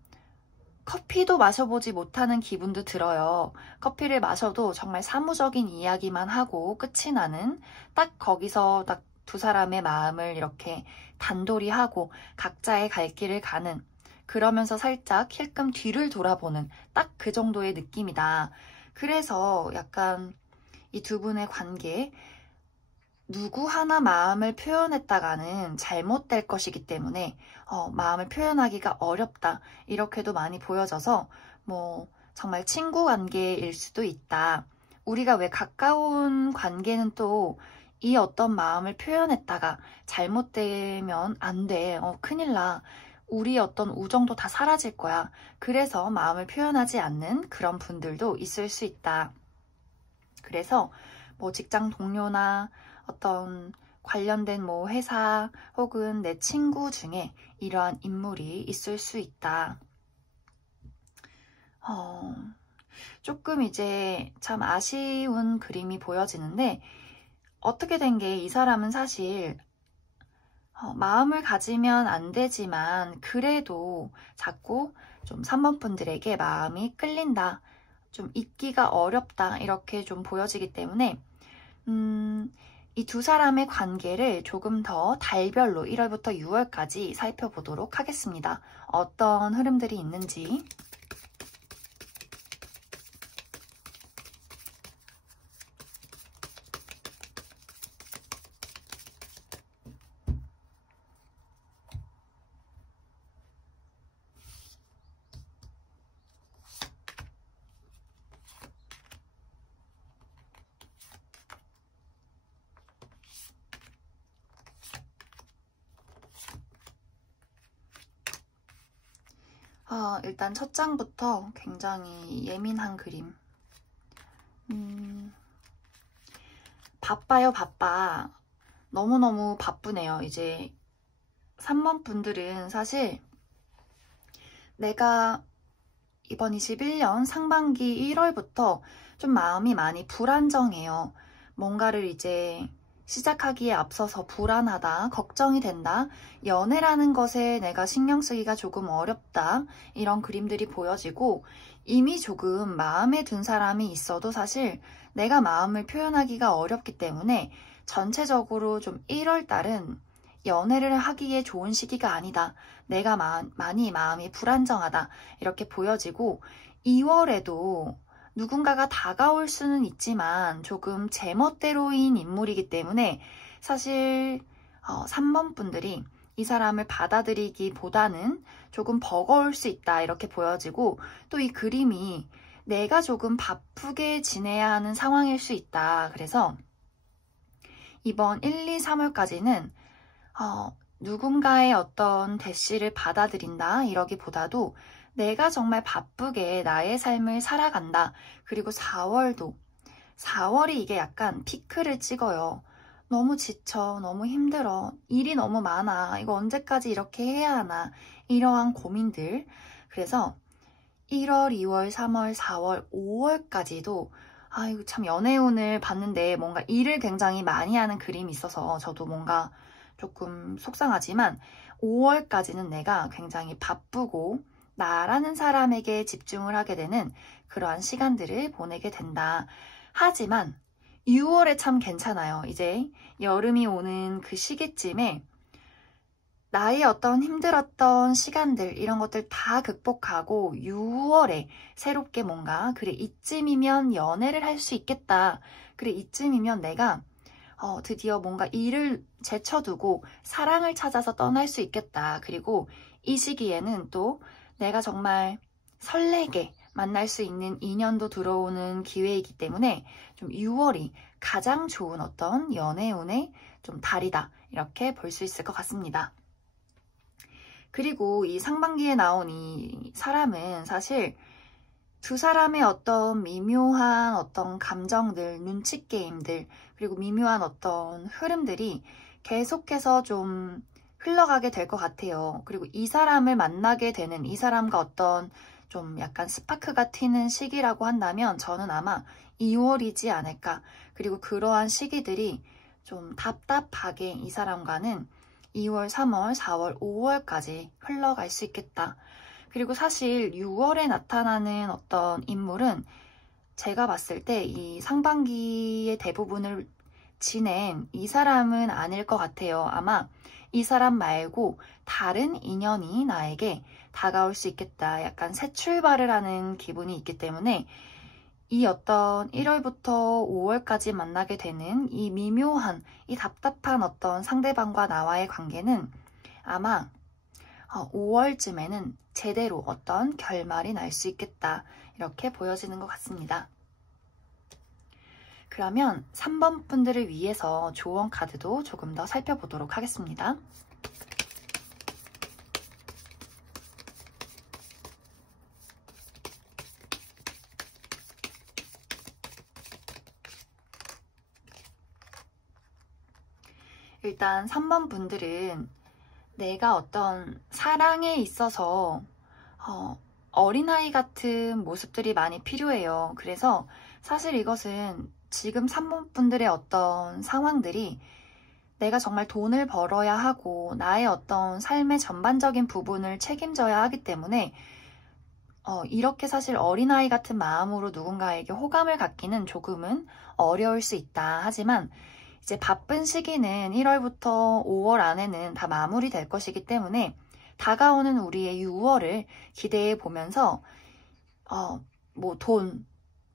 커피도 마셔보지 못하는 기분도 들어요. 커피를 마셔도 정말 사무적인 이야기만 하고 끝이 나는 딱 거기서 딱 두 사람의 마음을 이렇게 단돌이 하고 각자의 갈 길을 가는 그러면서 살짝 힐끔 뒤를 돌아보는 딱 그 정도의 느낌이다. 그래서 약간 이 두 분의 관계 누구 하나 마음을 표현했다가는 잘못될 것이기 때문에 마음을 표현하기가 어렵다. 이렇게도 많이 보여져서 뭐 정말 친구 관계일 수도 있다. 우리가 왜 가까운 관계는 또 이 어떤 마음을 표현했다가 잘못되면 안 돼. 큰일 나. 우리 어떤 우정도 다 사라질 거야. 그래서 마음을 표현하지 않는 그런 분들도 있을 수 있다. 그래서 뭐 직장 동료나 어떤 관련된 뭐 회사 혹은 내 친구 중에 이러한 인물이 있을 수 있다. 조금 이제 참 아쉬운 그림이 보여지는데 어떻게 된 게 이 사람은 사실 마음을 가지면 안 되지만 그래도 자꾸 좀 3번 분들에게 마음이 끌린다. 좀 잊기가 어렵다. 이렇게 좀 보여지기 때문에 이 두 사람의 관계를 조금 더 달별로 1월부터 6월까지 살펴보도록 하겠습니다. 어떤 흐름들이 있는지. 일단 첫 장부터 굉장히 예민한 그림. 바빠요, 바빠. 너무너무 바쁘네요. 이제 3번 분들은 사실 내가 이번 21년 상반기 1월부터 좀 마음이 많이 불안정해요. 뭔가를 이제 시작하기에 앞서서 불안하다, 걱정이 된다, 연애라는 것에 내가 신경 쓰기가 조금 어렵다, 이런 그림들이 보여지고 이미 조금 마음에 든 사람이 있어도 사실 내가 마음을 표현하기가 어렵기 때문에 전체적으로 좀 1월 달은 연애를 하기에 좋은 시기가 아니다. 내가 많이 마음이 불안정하다. 이렇게 보여지고 2월에도 누군가가 다가올 수는 있지만 조금 제멋대로인 인물이기 때문에 사실 3번 분들이 이 사람을 받아들이기보다는 조금 버거울 수 있다 이렇게 보여지고 또 이 그림이 내가 조금 바쁘게 지내야 하는 상황일 수 있다. 그래서 이번 1, 2, 3월까지는 누군가의 어떤 대시를 받아들인다 이러기보다도 내가 정말 바쁘게 나의 삶을 살아간다. 그리고 4월이 이게 약간 피크를 찍어요. 너무 지쳐, 너무 힘들어, 일이 너무 많아, 이거 언제까지 이렇게 해야 하나, 이러한 고민들. 그래서 1월, 2월, 3월, 4월, 5월까지도 아이고 참 연애운을 봤는데 뭔가 일을 굉장히 많이 하는 그림이 있어서 저도 뭔가 조금 속상하지만 5월까지는 내가 굉장히 바쁘고 나라는 사람에게 집중을 하게 되는 그러한 시간들을 보내게 된다. 하지만 6월에 참 괜찮아요. 이제 여름이 오는 그 시기쯤에 나의 어떤 힘들었던 시간들 이런 것들 다 극복하고 6월에 새롭게 뭔가 그래 이쯤이면 연애를 할 수 있겠다. 그래 이쯤이면 내가 드디어 뭔가 일을 제쳐두고 사랑을 찾아서 떠날 수 있겠다. 그리고 이 시기에는 또 내가 정말 설레게 만날 수 있는 인연도 들어오는 기회이기 때문에 좀 6월이 가장 좋은 어떤 연애운의 좀 달이다. 이렇게 볼 수 있을 것 같습니다. 그리고 이 상반기에 나온 이 사람은 사실 두 사람의 어떤 미묘한 어떤 감정들, 눈치 게임들, 그리고 미묘한 어떤 흐름들이 계속해서 좀 흘러가게 될 것 같아요. 그리고 이 사람을 만나게 되는, 이 사람과 어떤 좀 약간 스파크가 튀는 시기라고 한다면 저는 아마 2월이지 않을까. 그리고 그러한 시기들이 좀 답답하게 이 사람과는 2월, 3월, 4월, 5월까지 흘러갈 수 있겠다. 그리고 사실 6월에 나타나는 어떤 인물은 제가 봤을 때 이 상반기의 대부분을 지낸 이 사람은 아닐 것 같아요. 아마 이 사람 말고 다른 인연이 나에게 다가올 수 있겠다. 약간 새 출발을 하는 기분이 있기 때문에 이 어떤 1월부터 5월까지 만나게 되는 이 미묘한, 이 답답한 어떤 상대방과 나와의 관계는 아마 5월쯤에는 제대로 어떤 결말이 날 수 있겠다. 이렇게 보여지는 것 같습니다. 그러면 3번 분들을 위해서 조언 카드도 조금 더 살펴보도록 하겠습니다. 일단 3번 분들은 내가 어떤 사랑에 있어서 어린아이 같은 모습들이 많이 필요해요. 그래서 사실 이것은 지금 3번 분들의 어떤 상황들이 내가 정말 돈을 벌어야 하고 나의 어떤 삶의 전반적인 부분을 책임져야 하기 때문에 이렇게 사실 어린아이 같은 마음으로 누군가에게 호감을 갖기는 조금은 어려울 수 있다. 하지만 이제 바쁜 시기는 1월부터 5월 안에는 다 마무리될 것이기 때문에 다가오는 우리의 6월을 기대해 보면서 뭐 돈,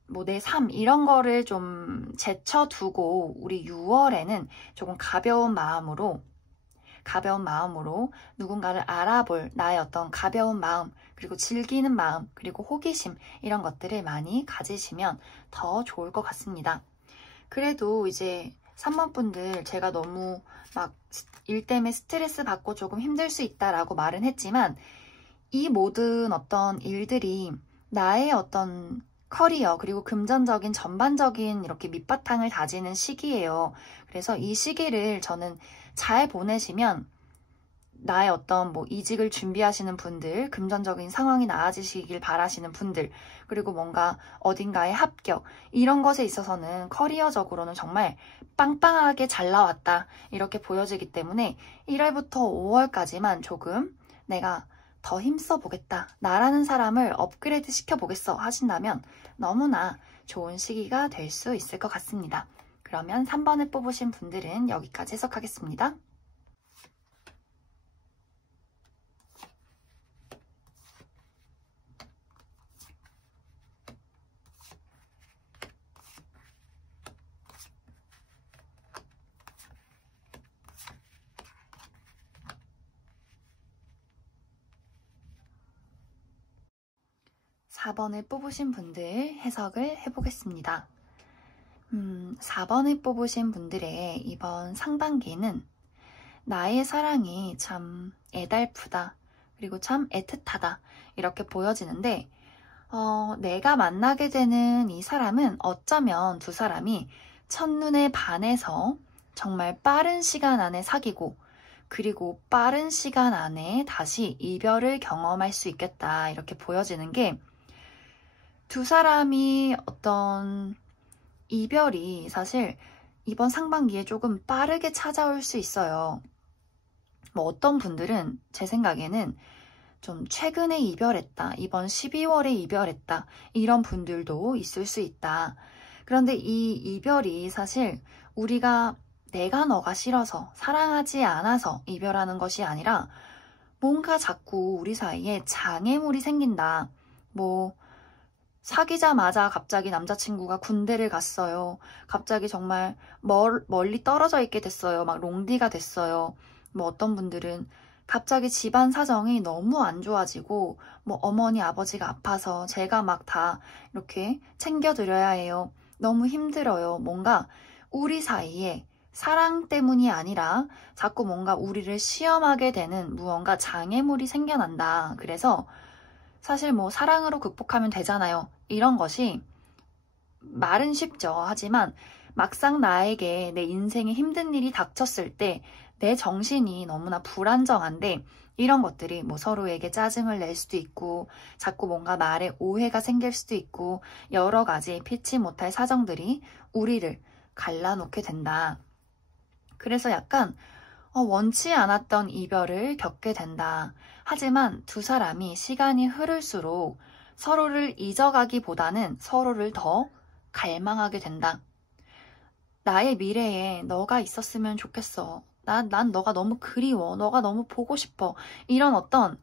뭐 내 삶 이런 거를 좀 제쳐두고 우리 6월에는 조금 가벼운 마음으로 누군가를 알아볼 나의 어떤 가벼운 마음, 그리고 즐기는 마음, 그리고 호기심 이런 것들을 많이 가지시면 더 좋을 것 같습니다. 그래도 이제 3번 분들 제가 너무 막 일 때문에 스트레스 받고 조금 힘들 수 있다라고 말은 했지만 이 모든 어떤 일들이 나의 어떤 커리어 그리고 금전적인 전반적인 이렇게 밑바탕을 다지는 시기예요. 그래서 이 시기를 저는 잘 보내시면 나의 어떤 뭐 이직을 준비하시는 분들, 금전적인 상황이 나아지시길 바라시는 분들, 그리고 뭔가 어딘가에 합격, 이런 것에 있어서는 커리어적으로는 정말 빵빵하게 잘 나왔다. 이렇게 보여지기 때문에 1월부터 5월까지만 조금 내가 더 힘써 보겠다. 나라는 사람을 업그레이드 시켜 보겠어 하신다면 너무나 좋은 시기가 될 수 있을 것 같습니다. 그러면 3번을 뽑으신 분들은 여기까지 해석하겠습니다. 4번을 뽑으신 분들 해석을 해보겠습니다. 4번을 뽑으신 분들의 이번 상반기에는 나의 사랑이 참 애달프다. 그리고 참 애틋하다. 이렇게 보여지는데 내가 만나게 되는 이 사람은 어쩌면 두 사람이 첫눈에 반해서 정말 빠른 시간 안에 사귀고 그리고 빠른 시간 안에 다시 이별을 경험할 수 있겠다. 이렇게 보여지는 게 두 사람이 어떤 이별이 사실 이번 상반기에 조금 빠르게 찾아올 수 있어요. 뭐 어떤 분들은 제 생각에는 좀 최근에 이별했다, 이번 12월에 이별했다 이런 분들도 있을 수 있다. 그런데 이 이별이 사실 우리가 내가 너가 싫어서 사랑하지 않아서 이별하는 것이 아니라 뭔가 자꾸 우리 사이에 장애물이 생긴다. 뭐 사귀자마자 갑자기 남자친구가 군대를 갔어요. 갑자기 정말 멀리 떨어져 있게 됐어요. 막 롱디가 됐어요. 뭐 어떤 분들은 갑자기 집안 사정이 너무 안 좋아지고 뭐 어머니 아버지가 아파서 제가 막 다 이렇게 챙겨드려야 해요. 너무 힘들어요. 뭔가 우리 사이에 사랑 때문이 아니라 자꾸 뭔가 우리를 시험하게 되는 무언가 장애물이 생겨난다. 그래서 사실 뭐 사랑으로 극복하면 되잖아요. 이런 것이 말은 쉽죠. 하지만 막상 나에게 내 인생에 힘든 일이 닥쳤을 때 내 정신이 너무나 불안정한데 이런 것들이 뭐 서로에게 짜증을 낼 수도 있고 자꾸 뭔가 말에 오해가 생길 수도 있고 여러 가지 피치 못할 사정들이 우리를 갈라놓게 된다. 그래서 약간 원치 않았던 이별을 겪게 된다. 하지만 두 사람이 시간이 흐를수록 서로를 잊어가기보다는 서로를 더 갈망하게 된다. 나의 미래에 너가 있었으면 좋겠어. 난 너가 너무 그리워. 너가 너무 보고 싶어. 이런 어떤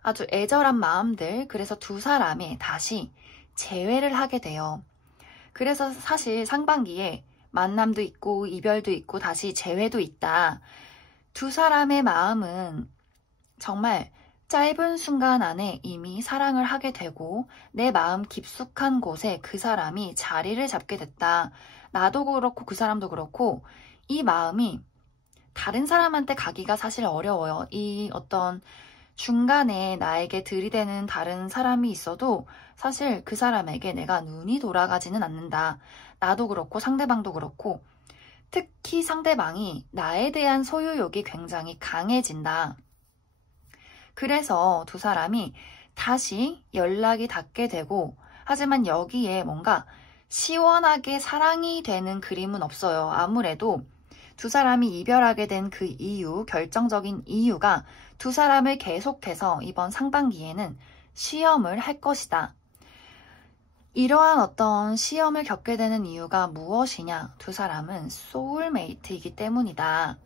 아주 애절한 마음들, 그래서 두 사람이 다시 재회를 하게 돼요. 그래서 사실 상반기에 만남도 있고 이별도 있고 다시 재회도 있다. 두 사람의 마음은 정말 짧은 순간 안에 이미 사랑을 하게 되고 내 마음 깊숙한 곳에 그 사람이 자리를 잡게 됐다. 나도 그렇고 그 사람도 그렇고 이 마음이 다른 사람한테 가기가 사실 어려워요. 이 어떤 중간에 나에게 들이대는 다른 사람이 있어도 사실 그 사람에게 내가 눈이 돌아가지는 않는다. 나도 그렇고 상대방도 그렇고 특히 상대방이 나에 대한 소유욕이 굉장히 강해진다. 그래서 두 사람이 다시 연락이 닿게 되고 하지만 여기에 뭔가 시원하게 사랑이 되는 그림은 없어요. 아무래도 두 사람이 이별하게 된 그 이유, 결정적인 이유가 두 사람을 계속해서 이번 상반기에는 시험을 할 것이다. 이러한 어떤 시험을 겪게 되는 이유가 무엇이냐? 두 사람은 소울메이트이기 때문이다.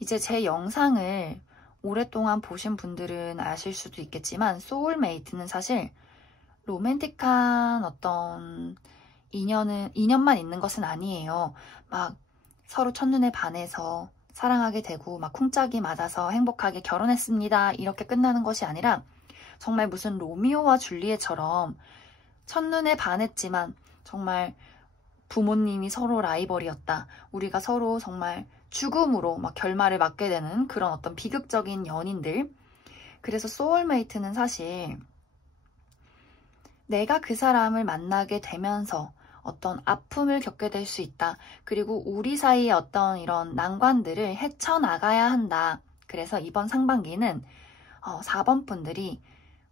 이제 제 영상을 오랫동안 보신 분들은 아실 수도 있겠지만 소울메이트는 사실 로맨틱한 어떤 인연만 있는 것은 아니에요. 막 서로 첫눈에 반해서 사랑하게 되고 막 쿵짝이 맞아서 행복하게 결혼했습니다. 이렇게 끝나는 것이 아니라 정말 무슨 로미오와 줄리엣처럼 첫눈에 반했지만 정말 부모님이 서로 라이벌이었다. 우리가 서로 정말 죽음으로 막 결말을 맞게 되는 그런 어떤 비극적인 연인들. 그래서 소울메이트는 사실 내가 그 사람을 만나게 되면서 어떤 아픔을 겪게 될 수 있다. 그리고 우리 사이의 어떤 이런 난관들을 헤쳐나가야 한다. 그래서 이번 상반기는 4번 분들이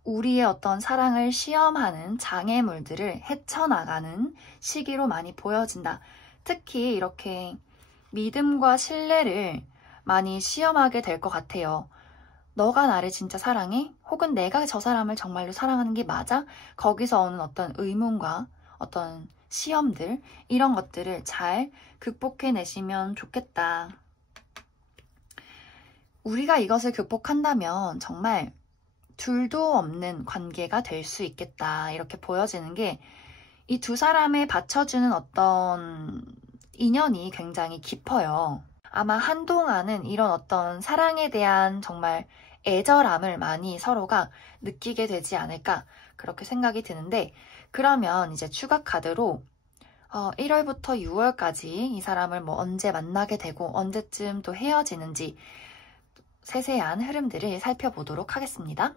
우리의 어떤 사랑을 시험하는 장애물들을 헤쳐나가는 시기로 많이 보여진다. 특히 이렇게 믿음과 신뢰를 많이 시험하게 될 것 같아요. 너가 나를 진짜 사랑해? 혹은 내가 저 사람을 정말로 사랑하는 게 맞아? 거기서 오는 어떤 의문과 어떤 시험들, 이런 것들을 잘 극복해내시면 좋겠다. 우리가 이것을 극복한다면 정말 둘도 없는 관계가 될 수 있겠다. 이렇게 보여지는 게 이 두 사람을 받쳐주는 어떤 인연이 굉장히 깊어요. 아마 한동안은 이런 어떤 사랑에 대한 정말 애절함을 많이 서로가 느끼게 되지 않을까 그렇게 생각이 드는데 그러면 이제 추가 카드로 1월부터 6월까지 이 사람을 뭐 언제 만나게 되고 언제쯤 또 헤어지는지 세세한 흐름들을 살펴보도록 하겠습니다.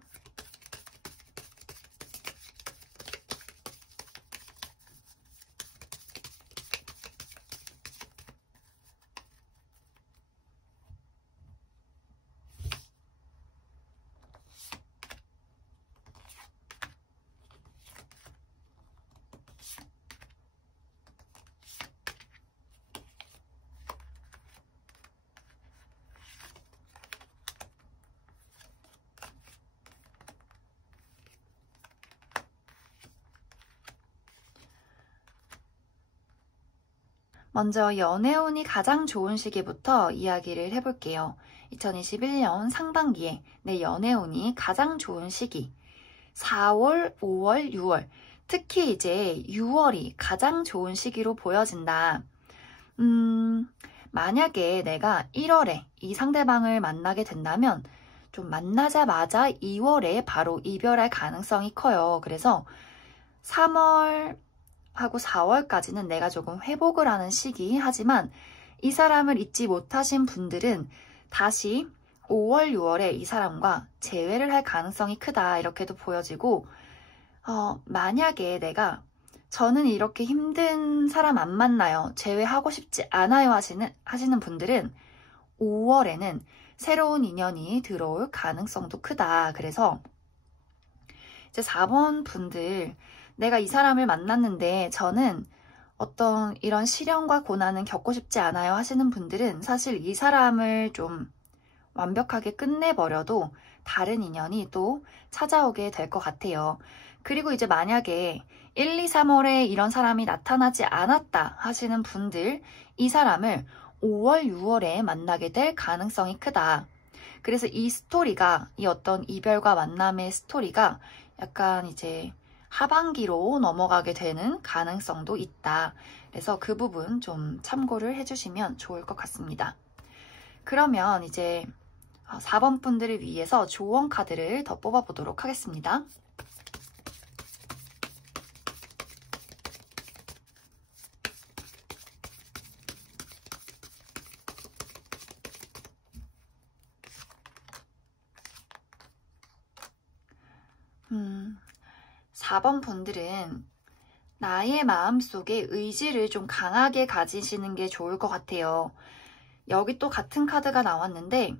먼저 연애운이 가장 좋은 시기부터 이야기를 해볼게요. 2021년 상반기에 내 연애운이 가장 좋은 시기 4월, 5월, 6월 특히 이제 6월이 가장 좋은 시기로 보여진다. 만약에 내가 1월에 이 상대방을 만나게 된다면 좀 만나자마자 2월에 바로 이별할 가능성이 커요. 그래서 3월 하고 4월까지는 내가 조금 회복을 하는 시기. 하지만 이 사람을 잊지 못하신 분들은 다시 5월, 6월에 이 사람과 재회를 할 가능성이 크다. 이렇게도 보여지고 만약에 저는 이렇게 힘든 사람 안 만나요, 제외하고 싶지 않아요 하시는 분들은 5월에는 새로운 인연이 들어올 가능성도 크다. 그래서 이제 4번 분들, 내가 이 사람을 만났는데 저는 어떤 이런 시련과 고난은 겪고 싶지 않아요 하시는 분들은 사실 이 사람을 좀 완벽하게 끝내버려도 다른 인연이 또 찾아오게 될 것 같아요. 그리고 이제 만약에 1, 2, 3월에 이런 사람이 나타나지 않았다 하시는 분들, 이 사람을 5월, 6월에 만나게 될 가능성이 크다. 그래서 이 스토리가, 이 어떤 이별과 만남의 스토리가 약간 이제 하반기로 넘어가게 되는 가능성도 있다. 그래서 그 부분 좀 참고를 해주시면 좋을 것 같습니다. 그러면 이제 4번 분들을 위해서 조언 카드를 더 뽑아보도록 하겠습니다. 음, 4번 분들은 나의 마음속에 의지를 좀 강하게 가지시는 게 좋을 것 같아요. 여기 또 같은 카드가 나왔는데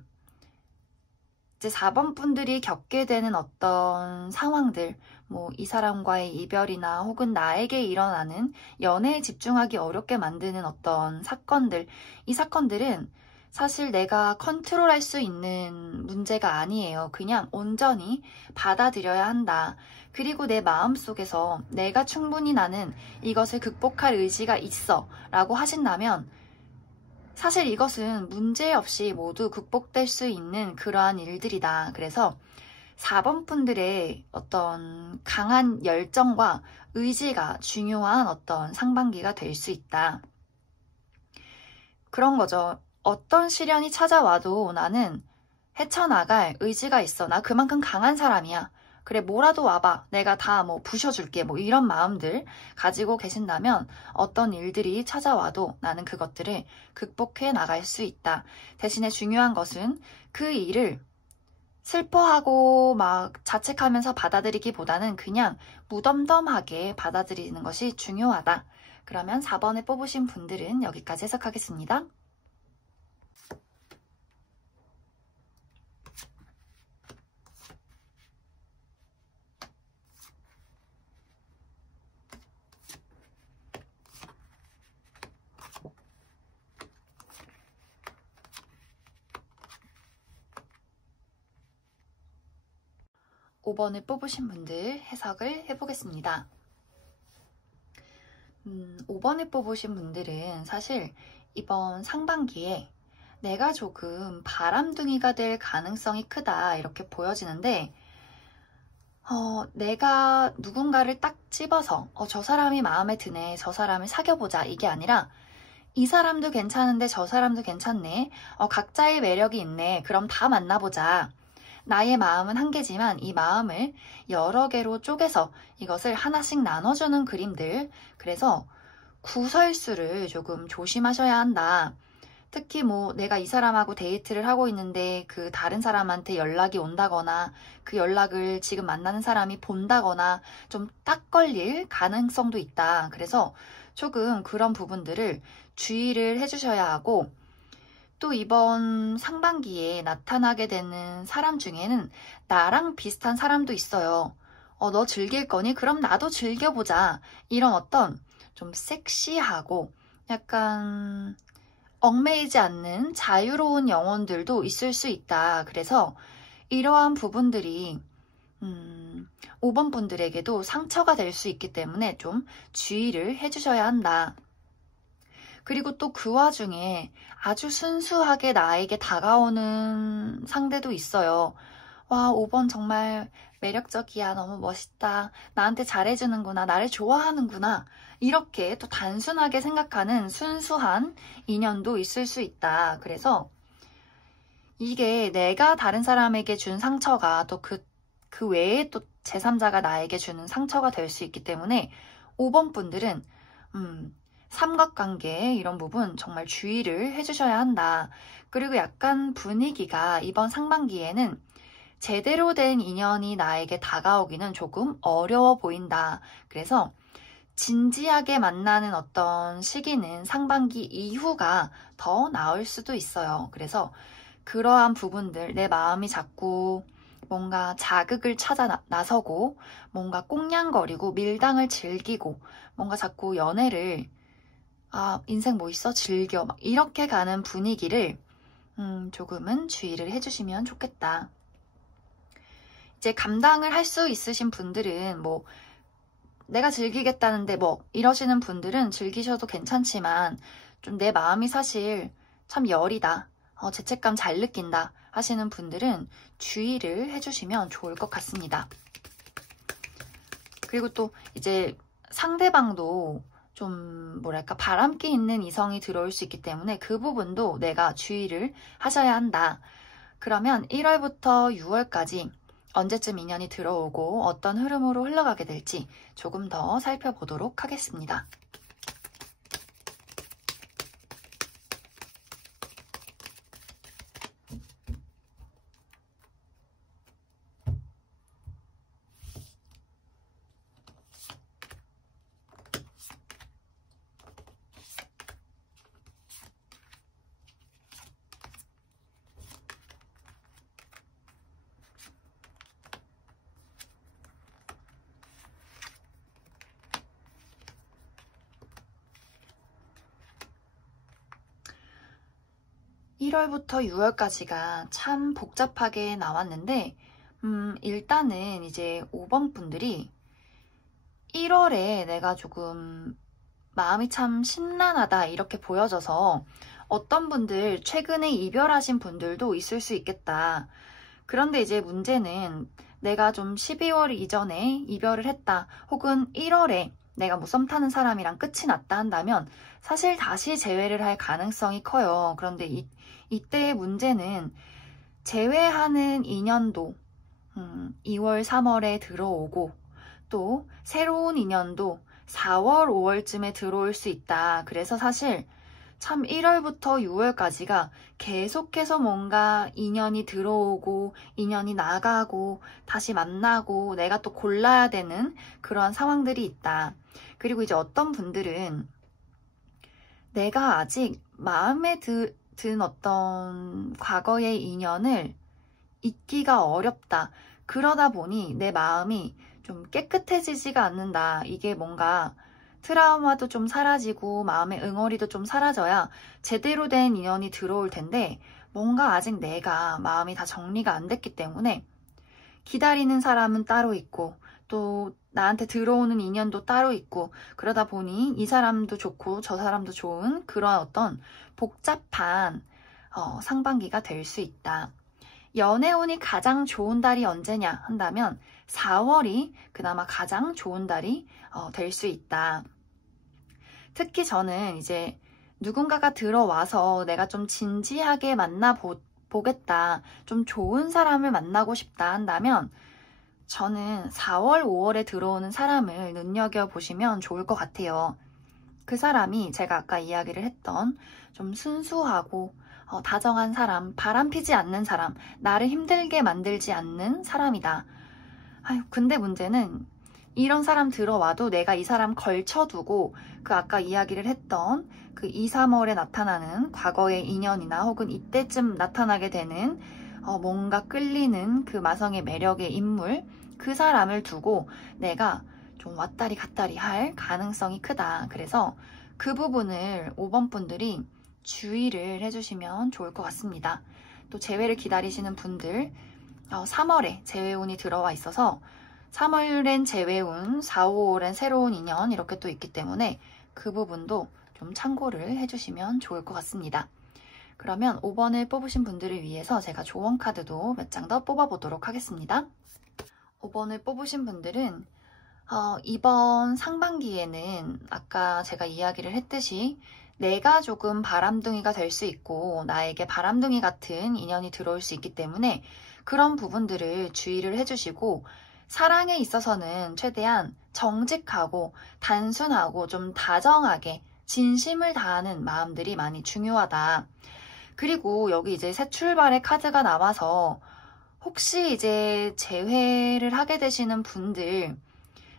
이제 4번 분들이 겪게 되는 어떤 상황들, 뭐 이 사람과의 이별이나 혹은 나에게 일어나는 연애에 집중하기 어렵게 만드는 어떤 사건들, 이 사건들은 사실 내가 컨트롤할 수 있는 문제가 아니에요. 그냥 온전히 받아들여야 한다. 그리고 내 마음속에서 내가 충분히 나는 이것을 극복할 의지가 있어 라고 하신다면 사실 이것은 문제없이 모두 극복될 수 있는 그러한 일들이다. 그래서 4번 분들의 어떤 강한 열정과 의지가 중요한 어떤 상반기가 될 수 있다. 그런 거죠. 어떤 시련이 찾아와도 나는 헤쳐나갈 의지가 있어. 나 그만큼 강한 사람이야. 그래, 뭐라도 와봐. 내가 다 뭐 부셔줄게. 뭐 이런 마음들 가지고 계신다면 어떤 일들이 찾아와도 나는 그것들을 극복해 나갈 수 있다. 대신에 중요한 것은 그 일을 슬퍼하고 막 자책하면서 받아들이기보다는 그냥 무덤덤하게 받아들이는 것이 중요하다. 그러면 4번을 뽑으신 분들은 여기까지 해석하겠습니다. 5번을 뽑으신 분들 해석을 해보겠습니다. 5번을 뽑으신 분들은 사실 이번 상반기에 내가 조금 바람둥이가 될 가능성이 크다 이렇게 보여지는데 내가 누군가를 딱 집어서 저 사람이 마음에 드네, 저 사람을 사귀어보자 이게 아니라 이 사람도 괜찮은데 저 사람도 괜찮네, 각자의 매력이 있네, 그럼 다 만나보자. 나의 마음은 한 개지만 이 마음을 여러 개로 쪼개서 이것을 하나씩 나눠주는 그림들. 그래서 구설수를 조금 조심하셔야 한다. 특히 뭐 내가 이 사람하고 데이트를 하고 있는데 그 다른 사람한테 연락이 온다거나 그 연락을 지금 만나는 사람이 본다거나 좀 딱 걸릴 가능성도 있다. 그래서 조금 그런 부분들을 주의를 해주셔야 하고, 또 이번 상반기에 나타나게 되는 사람 중에는 나랑 비슷한 사람도 있어요. 너 즐길 거니? 그럼 나도 즐겨보자. 이런 어떤 좀 섹시하고 약간 얽매이지 않는 자유로운 영혼들도 있을 수 있다. 그래서 이러한 부분들이 5번 분들에게도 상처가 될 수 있기 때문에 좀 주의를 해주셔야 한다. 그리고 또 그 와중에 아주 순수하게 나에게 다가오는 상대도 있어요. 와, 5번 정말 매력적이야. 너무 멋있다. 나한테 잘해주는구나. 나를 좋아하는구나. 이렇게 또 단순하게 생각하는 순수한 인연도 있을 수 있다. 그래서 이게 내가 다른 사람에게 준 상처가 또 그 외에 또 제3자가 나에게 주는 상처가 될 수 있기 때문에 5번 분들은 삼각관계 이런 부분 정말 주의를 해주셔야 한다. 그리고 약간 분위기가 이번 상반기에는 제대로 된 인연이 나에게 다가오기는 조금 어려워 보인다. 그래서 진지하게 만나는 어떤 시기는 상반기 이후가 더 나을 수도 있어요. 그래서 그러한 부분들, 내 마음이 자꾸 뭔가 자극을 찾아 나서고 뭔가 꽁냥거리고 밀당을 즐기고 뭔가 자꾸 연애를 인생 뭐 있어? 즐겨. 막 이렇게 가는 분위기를 조금은 주의를 해주시면 좋겠다. 이제 감당을 할 수 있으신 분들은 뭐 내가 즐기겠다는데 뭐 이러시는 분들은 즐기셔도 괜찮지만 좀 내 마음이 사실 참 여리다. 죄책감 잘 느낀다 하시는 분들은 주의를 해주시면 좋을 것 같습니다. 그리고 또 이제 상대방도 좀 뭐랄까 바람기 있는 이성이 들어올 수 있기 때문에 그 부분도 내가 주의를 하셔야 한다. 그러면 1월부터 6월까지 언제쯤 인연이 들어오고 어떤 흐름으로 흘러가게 될지 조금 더 살펴보도록 하겠습니다. 1월부터 6월까지가 참 복잡하게 나왔는데 일단은 이제 5번 분들이 1월에 내가 조금 마음이 참 심란하다 이렇게 보여져서 어떤 분들 최근에 이별하신 분들도 있을 수 있겠다. 그런데 이제 문제는 내가 좀 12월 이전에 이별을 했다 혹은 1월에 내가 뭐 썸 타는 사람이랑 끝이 났다 한다면 사실 다시 재회를 할 가능성이 커요. 그런데 이때의 문제는 재회하는 인연도 2월, 3월에 들어오고 또 새로운 인연도 4월, 5월쯤에 들어올 수 있다. 그래서 사실 참 1월부터 6월까지가 계속해서 뭔가 인연이 들어오고 인연이 나가고 다시 만나고 내가 또 골라야 되는 그런 상황들이 있다. 그리고 이제 어떤 분들은 내가 아직 마음에 든 어떤 과거의 인연을 잊기가 어렵다. 그러다 보니 내 마음이 좀 깨끗해지지가 않는다. 이게 뭔가 트라우마도 좀 사라지고 마음의 응어리도 좀 사라져야 제대로 된 인연이 들어올 텐데 뭔가 아직 내가 마음이 다 정리가 안 됐기 때문에 기다리는 사람은 따로 있고 또 나한테 들어오는 인연도 따로 있고 그러다 보니 이 사람도 좋고 저 사람도 좋은 그런 어떤 복잡한 상반기가 될 수 있다. 연애운이 가장 좋은 달이 언제냐 한다면 4월이 그나마 가장 좋은 달이 될 수 있다. 특히 저는 이제 누군가가 들어와서 내가 좀 진지하게 만나보겠다, 좀 좋은 사람을 만나고 싶다 한다면 저는 4월, 5월에 들어오는 사람을 눈여겨보시면 좋을 것 같아요. 그 사람이 제가 아까 이야기를 했던 좀 순수하고 다정한 사람, 바람피지 않는 사람, 나를 힘들게 만들지 않는 사람이다. 근데 문제는 이런 사람 들어와도 내가 이 사람 걸쳐두고 그 아까 이야기를 했던 그 2, 3월에 나타나는 과거의 인연이나 혹은 이때쯤 나타나게 되는 뭔가 끌리는 그 마성의 매력의 인물, 그 사람을 두고 내가 좀 왔다리 갔다리 할 가능성이 크다. 그래서 그 부분을 5번 분들이 주의를 해주시면 좋을 것 같습니다. 또 재회를 기다리시는 분들 3월에 재회운이 들어와 있어서 3월엔 재회운, 4, 5월엔 새로운 인연 이렇게 또 있기 때문에 그 부분도 좀 참고를 해주시면 좋을 것 같습니다. 그러면 5번을 뽑으신 분들을 위해서 제가 조언 카드도 몇 장 더 뽑아보도록 하겠습니다. 5번을 뽑으신 분들은 이번 상반기에는 아까 제가 이야기를 했듯이 내가 조금 바람둥이가 될 수 있고 나에게 바람둥이 같은 인연이 들어올 수 있기 때문에 그런 부분들을 주의를 해주시고 사랑에 있어서는 최대한 정직하고 단순하고 좀 다정하게 진심을 다하는 마음들이 많이 중요하다. 그리고 여기 이제 새 출발의 카드가 나와서 혹시 이제 재회를 하게 되시는 분들,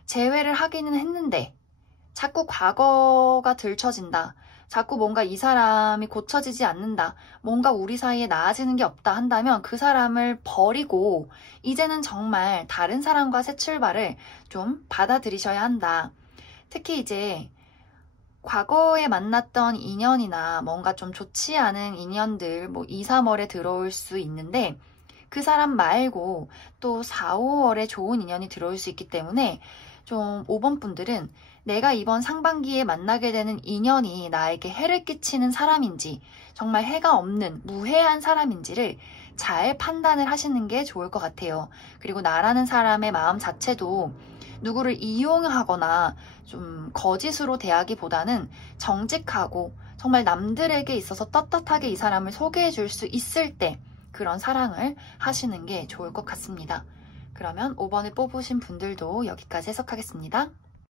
재회를 하기는 했는데 자꾸 과거가 들춰진다. 자꾸 뭔가 이 사람이 고쳐지지 않는다. 뭔가 우리 사이에 나아지는 게 없다 한다면 그 사람을 버리고 이제는 정말 다른 사람과 새 출발을 좀 받아들이셔야 한다. 특히 이제 과거에 만났던 인연이나 뭔가 좀 좋지 않은 인연들 뭐 2, 3월에 들어올 수 있는데 그 사람 말고 또 4, 5월에 좋은 인연이 들어올 수 있기 때문에 좀 5번 분들은 내가 이번 상반기에 만나게 되는 인연이 나에게 해를 끼치는 사람인지 정말 해가 없는 무해한 사람인지를 잘 판단을 하시는 게 좋을 것 같아요. 그리고 나라는 사람의 마음 자체도 누구를 이용하거나 좀 거짓으로 대하기보다는 정직하고 정말 남들에게 있어서 떳떳하게 이 사람을 소개해 줄 수 있을 때 그런 사랑을 하시는 게 좋을 것 같습니다. 그러면 5번을 뽑으신 분들도 여기까지 해석하겠습니다.